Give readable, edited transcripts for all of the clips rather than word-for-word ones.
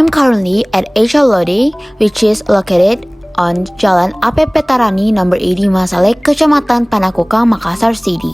I'm currently at Echalote, which is located on Jalan AP Petarani number 80 Masalek, Kecamatan Panakukang, Makassar City.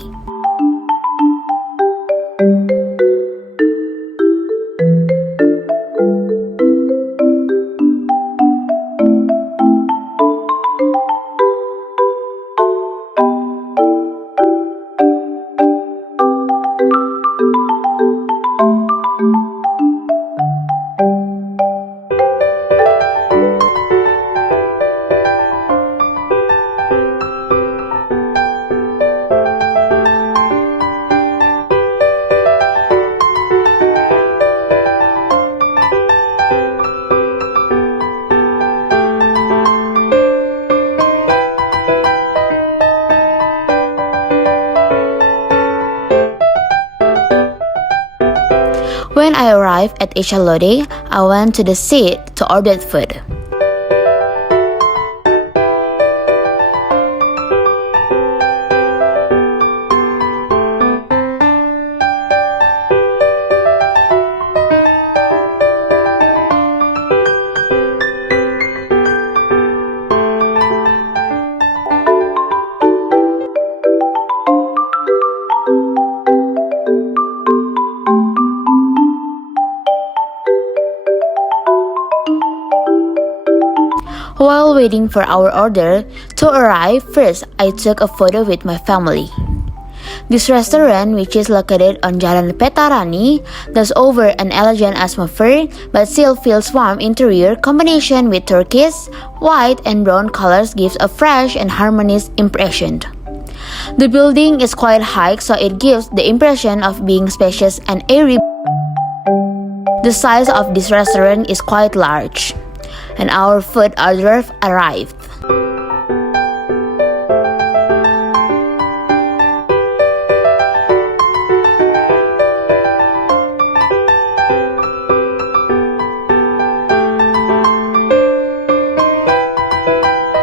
When I arrived at Echalote, I went to the Saat to order food. While waiting for our order to arrive, first I took a photo with my family. This restaurant, which is located on Jalan Petarani, does over an elegant atmosphere but still feels warm interior combination with turquoise, white and brown colors gives a fresh and harmonious impression. The building is quite high, so it gives the impression of being spacious and airy. The size of this restaurant is quite large, and our food order arrived.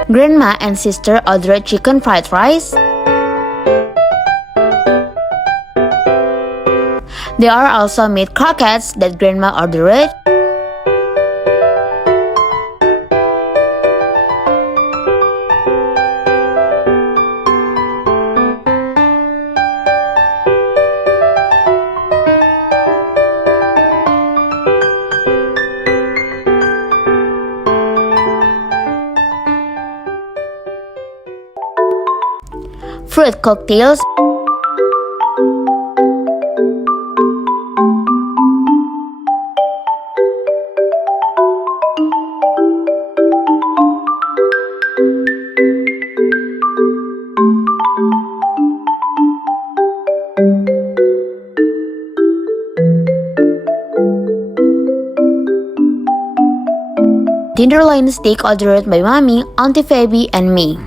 Grandma and sister ordered chicken fried rice. There are also meat croquettes that grandma ordered. Fruit cocktails. Tenderloin steak ordered by Mommy, Auntie Feby, and me.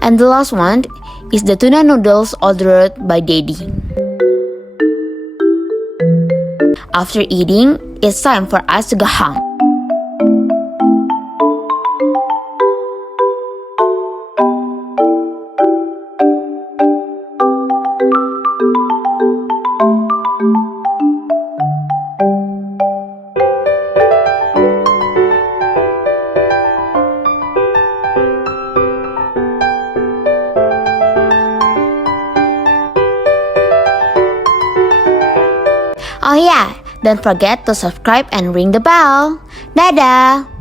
And the last one is the tuna noodles ordered by Daddy. After eating, it's time for us to go home. Oh yeah, don't forget to subscribe and ring the bell. Dadah!